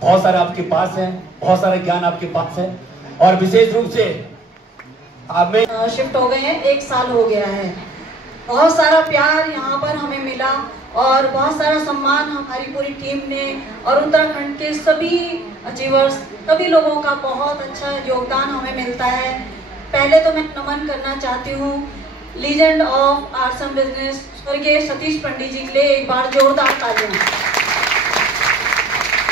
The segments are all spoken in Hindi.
बहुत सारे आपके पास है, बहुत सारा ज्ञान आपके पास है और विशेष रूप से आप में शिफ्ट हो गए हैं, 1 साल हो गया है। बहुत सारा प्यार यहाँ पर हमें मिला और बहुत सारा सम्मान हमारी पूरी टीम ने और उत्तराखंड के सभी अचीवर्स, सभी लोगों का बहुत अच्छा योगदान हमें मिलता है। पहले तो मैं नमन करना चाहती हूँ लीजेंड ऑफ आरसम बिजनेस स्वर्गीय सतीश पंडित जी के लिए एक बार जोरदार तालियां।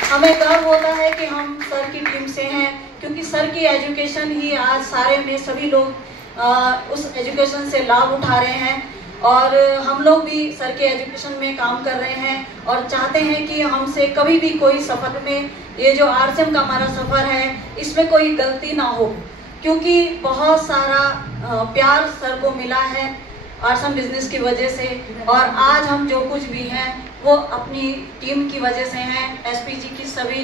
हमें गर्व होता है कि हम सर की टीम से हैं, क्योंकि सर की एजुकेशन ही आज सारे में सभी लोग उस एजुकेशन से लाभ उठा रहे हैं और हम लोग भी सर के एजुकेशन में काम कर रहे हैं और चाहते हैं कि हमसे कभी भी कोई सफ़र में, ये जो आरसीएम का हमारा सफ़र है, इसमें कोई गलती ना हो, क्योंकि बहुत सारा प्यार सर को मिला है आरसीएम बिजनेस की वजह से और आज हम जो कुछ भी हैं वो अपनी टीम की वजह से हैं। एसपीजी की सभी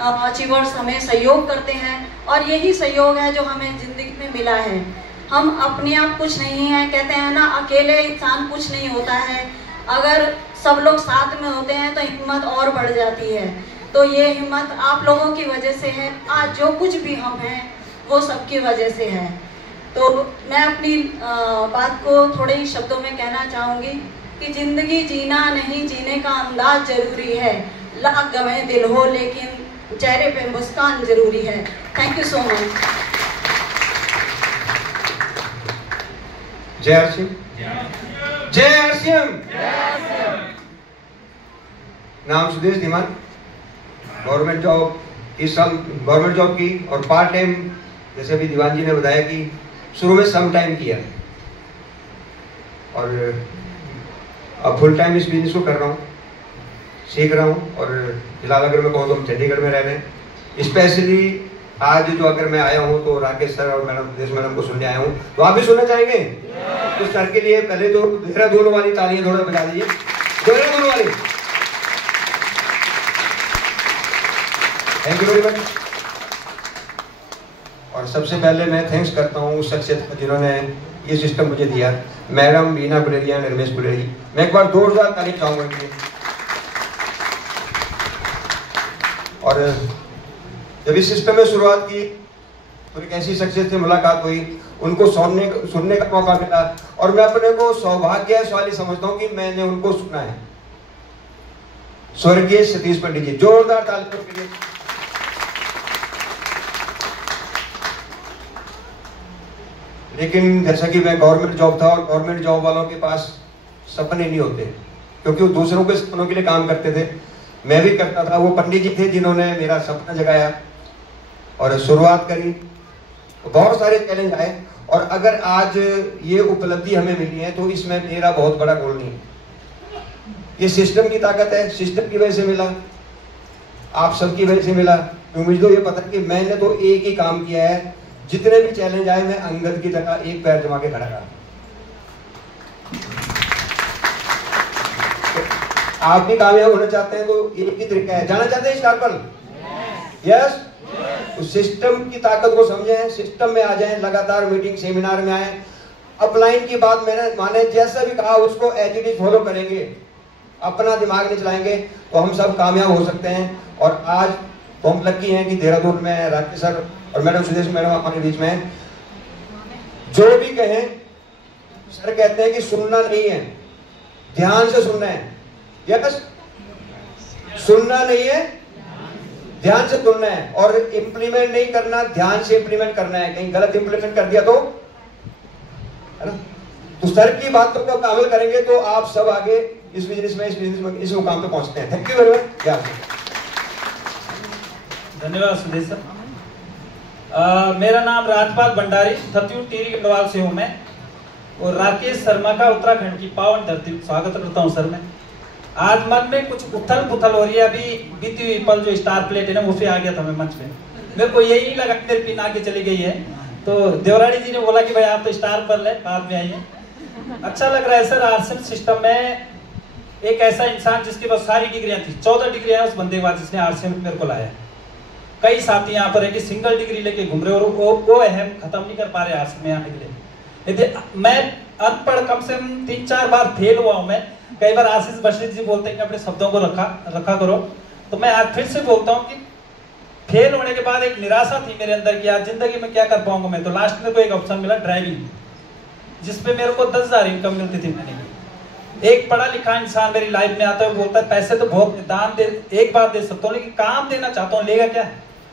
अचीवर्स हमें सहयोग करते हैं और यही सहयोग है जो हमें ज़िंदगी में मिला है। हम अपने आप कुछ नहीं हैं, कहते हैं ना, अकेले इंसान कुछ नहीं होता है, अगर सब लोग साथ में होते हैं तो हिम्मत और बढ़ जाती है। तो ये हिम्मत आप लोगों की वजह से है, आज जो कुछ भी हम हैं वो सबकी वजह से है। तो मैं अपनी बात को थोड़े ही शब्दों में कहना चाहूँगी कि ज़िंदगी जीना नहीं, जीने का अंदाज ज़रूरी है, लाख गवाएं दिल हो लेकिन चेहरे पे मुस्कान ज़रूरी है। Thank you so much. जय आरसीएम, जय आरसीएम। नाम सुदेश धीमान, गवर्नमेंट जॉब इस साल गवर्नमेंट जॉब की और पार्ट टाइम, जैसे अभी दीवान जी ने बताया कि शुरू में सम टाइम किया और अब फुल टाइम इस बिजनेस को कर रहा हूँ, सीख रहा हूँ। और फिलहाल अगर मैं कहूँ तो हम चंडीगढ़ में रह रहे हैं। स्पेशली आज जो अगर मैं आया हूँ तो राकेश सर और मैडम को सुनने आया हूँ, तो आप भी सुनना चाहेंगे? तो सर के लिए पहले तो देहरादून वाली तालियां थोड़ा बजा दीजिए, देहरादून वाली। Thank you very much. और सबसे पहले मैं थैंक्स करता हूँ उस शख्सियत को जिन्होंने ये सिस्टम मुझे दिया, मैडम बीना गुलेरिया, निर्मेश गुलेरी। मैं एक बार जोरदार तारीफ चाहूंगा इनकी। और जब इस सिस्टम में शुरुआत की तो एक ऐसी शख्सियत से मुलाकात हुई, उनको सुनने का मौका मिला और मैं अपने को सौभाग्यशाली समझता हूँ कि मैंने उनको सुना है। स्वर्गीय सतीश पंडित जी, जोरदार तालियों के लिए। लेकिन जैसा कि मैं गवर्नमेंट जॉब था और गवर्नमेंट जॉब वालों के पास सपने नहीं होते, क्योंकि वो दूसरों के सपनों के लिए काम करते थे, मैं भी करता था। वो पंडित जी थे जिन्होंने मेरा सपना जगाया और शुरुआत करी। बहुत सारे चैलेंज आए और अगर आज ये उपलब्धि हमें मिली है तो इसमें मेरा बहुत बड़ा गोल नहीं है, ये सिस्टम की ताकत है। सिस्टम की वजह से मिला, आप सबकी वजह से मिला। तो मुझे तो ये पता है कि मैंने तो एक ही काम किया है, जितने भी चैलेंज आए मैं अंगद की तरह एक पैर जमा के खड़ा रहा। आप भी कामयाब होना चाहते हैं तो एक ही तरीका है, जाना चाहते हैं स्टार पर? यस। तो सिस्टम की ताकत को समझें, सिस्टम में आ जाएं, लगातार मीटिंग सेमिनार में आए, अपलाइन की बात मैंने माने, जैसा भी कहा उसको एज इट इज फॉलो करेंगे, अपना दिमाग नहीं चलाएंगे तो हम सब कामयाब हो सकते हैं। और आज तो हम लकी हैं कि देहरादून में राकेश सर और मैडम सुदेश मैडम हमारे बीच में। जो भी कहें, सर कहते हैं कि सुनना नहीं है, ध्यान से सुनना है। यस, सुनना नहीं है, ध्यान से सुनना है और इंप्लीमेंट नहीं करना, ध्यान से इंप्लीमेंट करना है। कहीं गलत इंप्लीमेंट कर दिया तो, है ना? तो सर की बातों को अमल करेंगे तो आप सब आगे इस बिजनेस में इस मुकाम पे पहुंचते हैं। Thank you very much. धन्यवाद सुदेश सर। मेरा नाम राजपाल भंडारी, थत्यूर टीरी गंडवाल से हूँ मैं और राकेश शर्मा का उत्तराखंड की पावन धरती स्वागत करता हूँ सर मैं। आज मन में कुछ उथल पुथल हो रही है। अभी बीती हुई पल जो स्टार प्लेट है ना, उसे आ गया था मैं मंच पे, मेरे को यही लगा मेरी पिन आगे चली गई है। तो देवराड़ी जी ने बोला कि भाई आप तो स्टार पर ले, बाद में आइए। अच्छा लग रहा है सर। आरसीएम सिस्टम में एक ऐसा इंसान जिसके पास सारी डिग्रियां थी, 14 डिग्रियां उस बंदे के बाद जिसने आरसीएम मेरे को लाया। कई साथी यहाँ पर है कि सिंगल डिग्री लेके घूम रहे और वो अहम खत्म नहीं कर पा रहे आरसीएम में आने के लिए। यदि मैं अनपढ़ कम से कम 3-4 बार फेल हुआ हूँ मैं। कई बार आशीष बशीर जी बोलते हैं कि अपने शब्दों को रखा करो, तो मैं आज फिर से बोलता हूँ कि फेल होने के बाद एक निराशा थी मेरे अंदर कि आज जिंदगी में क्या कर पाऊंगा मैं। तो लास्ट में को एक ऑप्शन मिला ड्राइविंग, जिसपे मेरे को 10,000 इनकम मिलती थी महीने की। एक पढ़ा लिखा इंसान मेरी लाइफ में आता है, बोलता है पैसे तो बहुत दान दे, एक बार दे सकता हूँ लेकिन काम देना चाहता हूँ, लेगा क्या?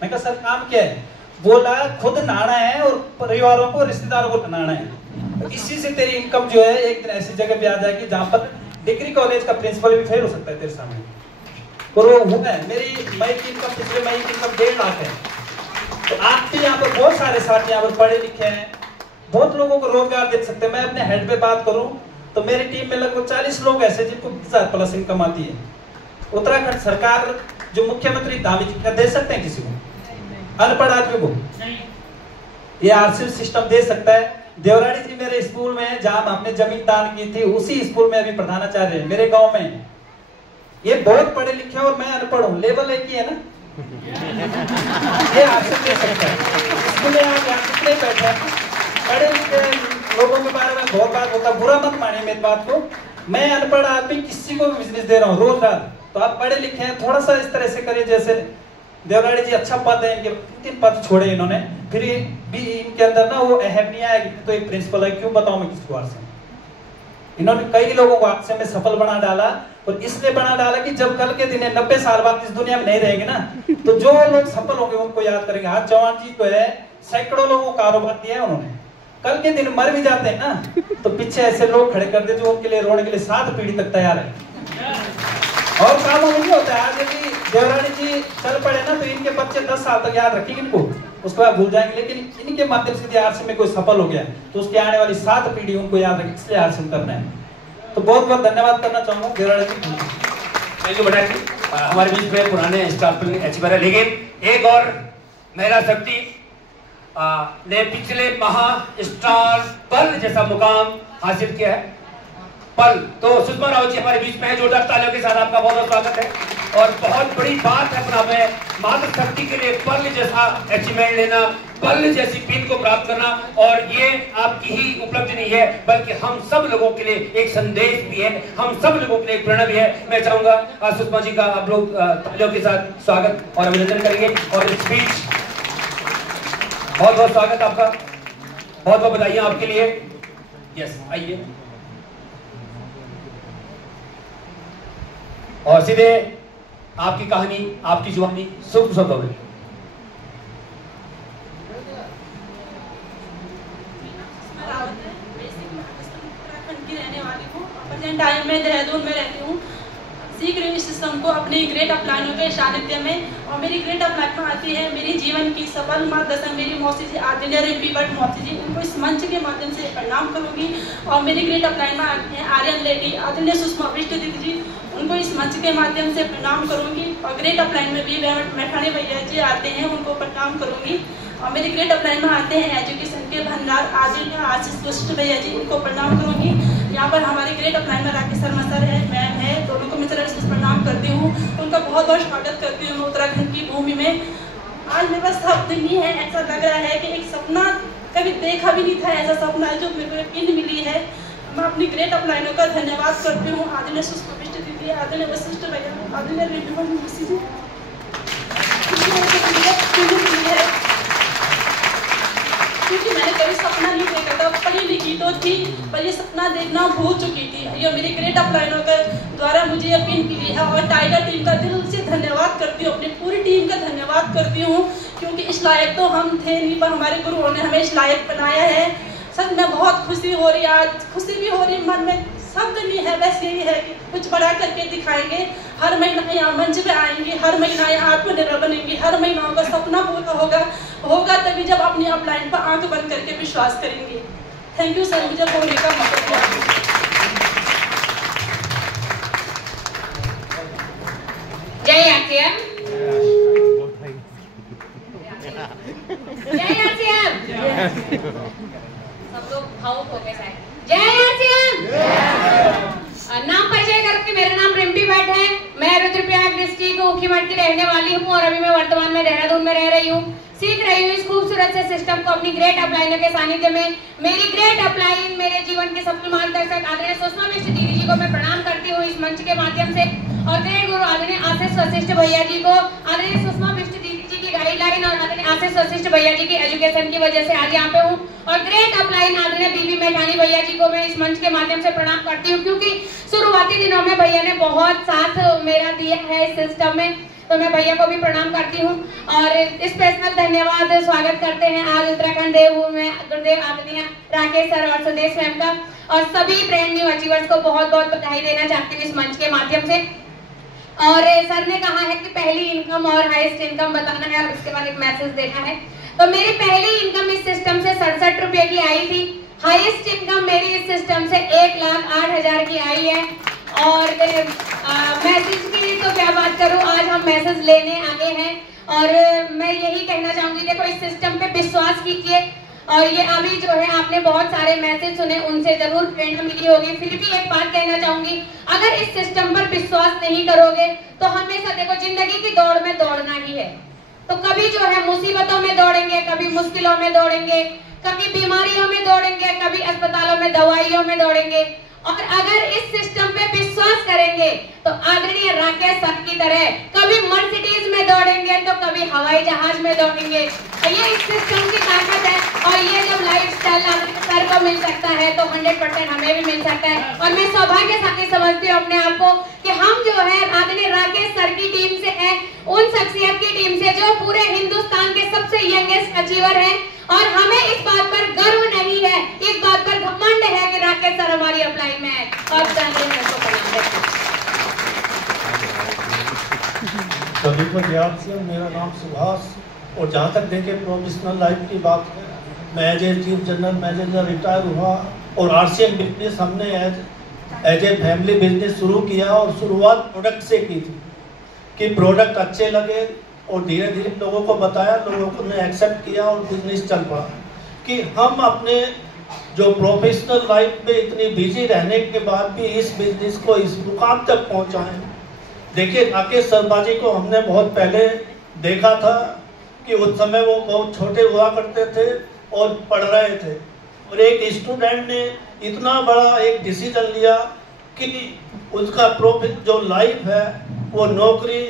मैं कहा सर काम क्या है? बोला खुद नहाना है और परिवारों को रिश्तेदारों को नहाना है। तो इसी से तेरी इनकम जो है एक दिन ऐसी जगह पे आ जाएगी जहां पर डिग्री कॉलेज का प्रिंसिपल भी फेल हो सकता है तेरे सामने। और वो हुआ है। मेरी मई की इनकम, पिछले मई की इनकम 1.5 लाख है। तो आपके यहाँ पर बहुत सारे साथी यहाँ पर पढ़े लिखे हैं, बहुत लोगों को रोजगार दे सकते हैं। मैं अपने हेड पे बात करूं तो मेरी टीम में लगभग 40 लोग ऐसे जिनको 20,000+ इनकम आती है। उत्तराखंड सरकार जो मुख्यमंत्री दावी क्या दे सकते हैं किसी को? अनपढ़ आदमी को ये आरसीएफ सिस्टम दे सकता है। देवराड़ी जी मेरे स्कूल में जहां हमने जमीन दान की थी, उसी स्कूल में अभी प्रधानाचार्य है मेरे गांव में। ये बहुत पढ़े लिखे और मैं अनपढ़ हूँ, लेवल एक ही है ना। ये आरसीएफ दे सकता है। स्कूल में आप कितने बैठे पढ़े लिखे लोगों के बारे में बहुत बात होता है, बुरा मत मानिए मेरी बात को। मैं अनपढ़ आदमी किसी को भी बिजनेस दे रहा हूँ रोज रात। तो आप पढ़े लिखे हैं, थोड़ा सा इस तरह से करिए। जैसे देवराड़ी जी अच्छा पद है इनके, 3 पद छोड़े इन्होंने, फिर भी इनके अंदर ना वो अहम नहीं आया कि तो एक प्रिंसिपल है। क्यों बताऊं मैं किसको? आरसीएम इन्होंने कई लोगों को आरसीएम में सफल बना डाला। और इसलिए बना डाला कि जब कल के दिन 90 साल बाद इस दुनिया में नहीं रहेंगे ना, तो जो लोग सफल होंगे उनको याद करेंगे। आज जवान जी को है, सैकड़ों लोगों को कारोबार दिया है उन्होंने। कल के दिन मर भी जाते हैं ना, तो पीछे ऐसे लोग खड़े कर दे जो उनके लिए रोने के लिए 7 पीढ़ी तक तैयार है। और कामों में नहीं होता है। आज यदि देवरानी जी चल पड़े ना, तो इनके बच्चे 10 साल तक याद रखेंगे इनको, उसके बाद भूल जाएंगे। लेकिन इनके माध्यम से यदि आरसीएम में कोई सफल हो गया तो उसकी आने वाली 7 पीढ़ी उनको याद रखेगी, इसलिए आरसीएम करना है। तो बहुत बहुत धन्यवाद करना चाहूंगा देवरानी जी। थैंक यू बेटा जी। हमारे बीच में पुराने स्टाफ अचीवर है, लेकिन एक और महिला शक्ति ने पिछले महास्टार पल जैसा मुकाम हासिल किया है। पल तो सुषमा राव जी हमारे बीच में है। जोरदार तालियों के साथ आपका बहुत बहुत स्वागत है। और बहुत बड़ी बात है अपना में मातृ शक्ति के लिए पल जैसा अचीवमेंट लेना, पल जैसी पीठ को प्राप्त करना। और ये आपकी ही उपलब्धि नहीं है, बल्कि हम सब लोगों के लिए एक संदेश भी है, हम सब लोगों के लिए एक प्रेरणा भी है। मैं चाहूंगा सुषमा जी का आप लोग तालियों के साथ स्वागत और अभिनंदन करेंगे। और स्पीच बहुत बहुत स्वागत आपका, बहुत बहुत बधाइयां आपके लिए। यस आइए और सीधे आपकी कहानी, आपकी जुबानी शुभ शुभ हो। की रहने वाली हूँ। प्रेजेंट टाइम में देहरादून में रहती हूँ। सीख रही हूँ इस सिस्टम को अपने ग्रेट अपलाइनों के सानिध्य में। और मेरी ग्रेट अपलाइन में आती है मेरी जीवन की सफल मार्गदर्शक मेरी मौसी जी आदित्य रिम्पी भट्ट मौसी जी। उनको इस मंच के माध्यम से प्रणाम करूंगी। और मेरी ग्रेट अपलाइन में आती है आर्यन लेडी आदित्य सुषमा विष्ट दीदी जी, उनको इस मंच के माध्यम से प्रणाम करूंगी। और ग्रेट अपलाइन में भी मैठानी भैया जी आते हैं, उनको प्रणाम करूंगी। और मेरी ग्रेट अपलाइन में आते हैं एजुकेशन के भंडार आदित्य आशीष दुष्ट भैया जी, उनको प्रणाम करूंगी। यहाँ पर हमारे ग्रेट अपलाइन में राकेश शर्मा सर है, मैम है, दोनों को मैं चरण से प्रणाम करती हूँ। उनका बहुत बहुत स्वागत करती हूँ उत्तराखंड की भूमि में। आज मेरे पास शब्द नहीं है, ऐसा लग रहा है कि एक सपना कभी देखा भी नहीं था, ऐसा सपना है जो मेरे को पिन मिली है। मैं अपनी ग्रेट अपलाइनों का धन्यवाद करती हूँ। आदित्य सुषमा विष्ट दीदी, आदित्य वशिष्ठ भैया, आदित्य रिम्पी क्योंकि मैंने कभी सपना नहीं देखा था। पढ़ी लिखी तो थी पर ये सपना देखना भूल चुकी थी। ये मेरी ग्रेट अपलाइनों के द्वारा मुझे ये पिन मिली है। और टाइगर टीम का दिल से धन्यवाद करती हूँ, अपनी पूरी टीम का धन्यवाद करती हूँ। क्योंकि इस लायक तो हम थे नहीं, पर हमारे गुरुओं ने हमें इस लायक बनाया है। सच में बहुत खुशी हो रही है, आज खुशी भी हो रही है, मन में शब्द नहीं है। बस यही है कि कुछ बड़ा करके दिखाएंगे। हर महिला यहाँ मंच पे आएंगी, हर महिला यहाँ आत्मनिर्भर बनेंगी, हर महिलाओं का सपना पूरा होगा तभी जब अपनी अपलाइन पर आंख बंद करके विश्वास करेंगे। थैंक यू सर, मुझे बोलने का मौका दिया। जय आरसीएम, जय आरसीएम। सब लोग भावुक हो गए शायद। जय आरसीएम। नाम परिचय करके, मेरा नाम रिम्पी भट्ट है। मैं रुद्रप्रयाग डिस्ट्रिक्ट ऊखीमठ की रहने वाली हूँ और अभी मैं वर्तमान में देहरादून में रह रही हूँ। सीख रही हूँ इस खूबसूरत से सिस्टम को अपनी ग्रेट अपलाइनों के सानिध्य में। मेरी ग्रेट अपलाइन मेरे जीवन के सफल मार्गदर्शक आदरणीय सुषमा विष्ट दीदी जी को मैं प्रणाम करती हूँ इस मंच के माध्यम से। और ग्रेट गुरु आदरणीय आशीष वशिष्ठ भैया जी को, आदरणीय सुषमा विष्ट दीदी जी की गाइड आशीष वशिष्ठ भैया जी की एजुकेशन की वजह से आज यहाँ पे हूँ। और ग्रेट अपलाइन आदरणीय बीबी मेठानी भैया जी को मैं इस मंच के माध्यम से प्रणाम करती हूँ, क्योंकि शुरुआती दिनों में भैया ने बहुत साथ मेरा दिया है इस सिस्टम में, तो मैं भैया को भी प्रणाम करती हूँ। और स्पेशल धन्यवाद स्वागत करते हैं आज उत्तराखंड देवभूमि में गुरुदेव आदरणीय राकेश सर और सुदेश मैम का, और सभी ब्रांड न्यू अचीवर्स को बहुत बहुत बधाई देना चाहती हूँ इस मंच के माध्यम से। और सर ने कहा है कि पहली इनकम और हाईएस्ट इनकम बताना है और उसके बाद एक मैसेज देना है। तो मेरी पहली इनकम इस सिस्टम से 67 रुपए की आई थी। हाईएस्ट इनकम मेरी इस सिस्टम से 1,08,000 की आई है। और मैसेज की तो क्या बात करूं, आज हम मैसेज लेने आए हैं और मैं यही कहना चाहूंगी, देखो इस सिस्टम पे विश्वास कीजिए। और ये अभी जो है आपने बहुत सारे मैसेज सुने, उनसे जरूर प्रेरणा मिली होगी। फिर भी एक बात कहना चाहूंगी, अगर इस सिस्टम पर विश्वास नहीं करोगे तो हमेशा देखो जिंदगी की दौड़ में दौड़ना ही है। तो कभी जो है मुसीबतों में दौड़ेंगे, कभी मुश्किलों में दौड़ेंगे, कभी बीमारियों में दौड़ेंगे, कभी अस्पतालों में दवाइयों में दौड़ेंगे। और अगर इस सिस्टम पे विश्वास करेंगे तो आदरणीय राकेश सर की तरह कभी मर्सिडीज में दौड़ेंगे तो कभी हवाई जहाज में दौड़ेंगे। ये इस सिस्टम की ताकत है। और ये जब लाइफस्टाइल सर को मिल सकता है तो 100% हमें भी मिल सकता है। और मैं सौभाग्यशाली समझती हूँ अपने आप को कि हम जो है आदरणीय राकेश सर की टीम से हैं, उन शख्सियत की टीम से जो पूरे हिंदुस्तान के सबसे यंगेस्ट अचीवर हैं। और हमें इस बात पर गर्व नहीं है, इस बात पर घमंड है कि राकेश सर हमारी अपलाइन में है। और सभी को याद से, मेरा नाम सुभाष। और जहाँ तक देखें प्रोफेशनल लाइफ की बात है, मैं as a chief general manager retire हुआ और आरसीएम बिजनेस हमने एज ए फैमिली बिजनेस शुरू किया। और शुरुआत प्रोडक्ट से की थी कि प्रोडक्ट अच्छे लगे और धीरे धीरे लोगों को बताया, लोगों ने एक्सेप्ट किया और बिजनेस चल पड़ा। कि हम अपने जो प्रोफेशनल लाइफ में इतनी बिजी रहने के बाद भी इस बिजनेस को इस मुकाम तक पहुंचाएं। देखिए राकेश सरबाजी को हमने बहुत पहले देखा था कि उस समय वो बहुत छोटे हुआ करते थे और पढ़ रहे थे, और एक स्टूडेंट ने इतना बड़ा एक डिसीजन लिया कि उसका प्रॉफिट जो लाइफ है वो नौकरी,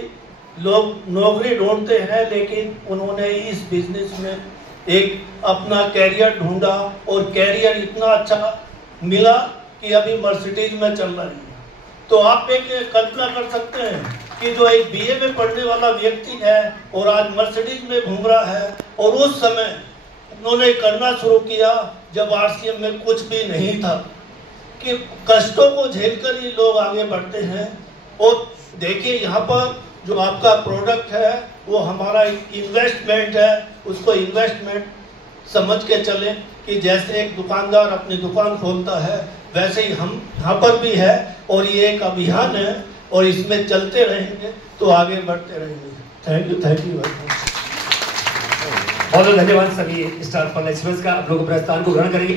लोग नौकरी ढूंढते हैं, लेकिन उन्होंने इस बिजनेस में एक अपना कैरियर ढूंढा और कैरियर इतना अच्छा मिला कि अभी मर्सिडीज में चल रही है। तो आप एक कल्पना कर सकते हैं कि जो एक बीए में पढ़ने वाला व्यक्ति है और आज मर्सिडीज में घूम रहा है, और उस समय उन्होंने करना शुरू किया जब आरसीएम में कुछ भी नहीं था। कि कष्टों को झेलकर ही लोग आगे बढ़ते हैं। और देखिए यहाँ पर जो आपका प्रोडक्ट है वो हमारा इन्वेस्टमेंट है, उसको इन्वेस्टमेंट समझ के चलें कि जैसे एक दुकानदार अपनी दुकान खोलता है वैसे ही हम यहाँ पर भी है। और ये एक अभियान है और इसमें चलते रहेंगे तो आगे बढ़ते रहेंगे। थैंक यू बहुत बहुत धन्यवाद सभी स्टार पर्ल एक्सप्रेस का। आप लोग प्रस्थान को ग्रहण करेंगे।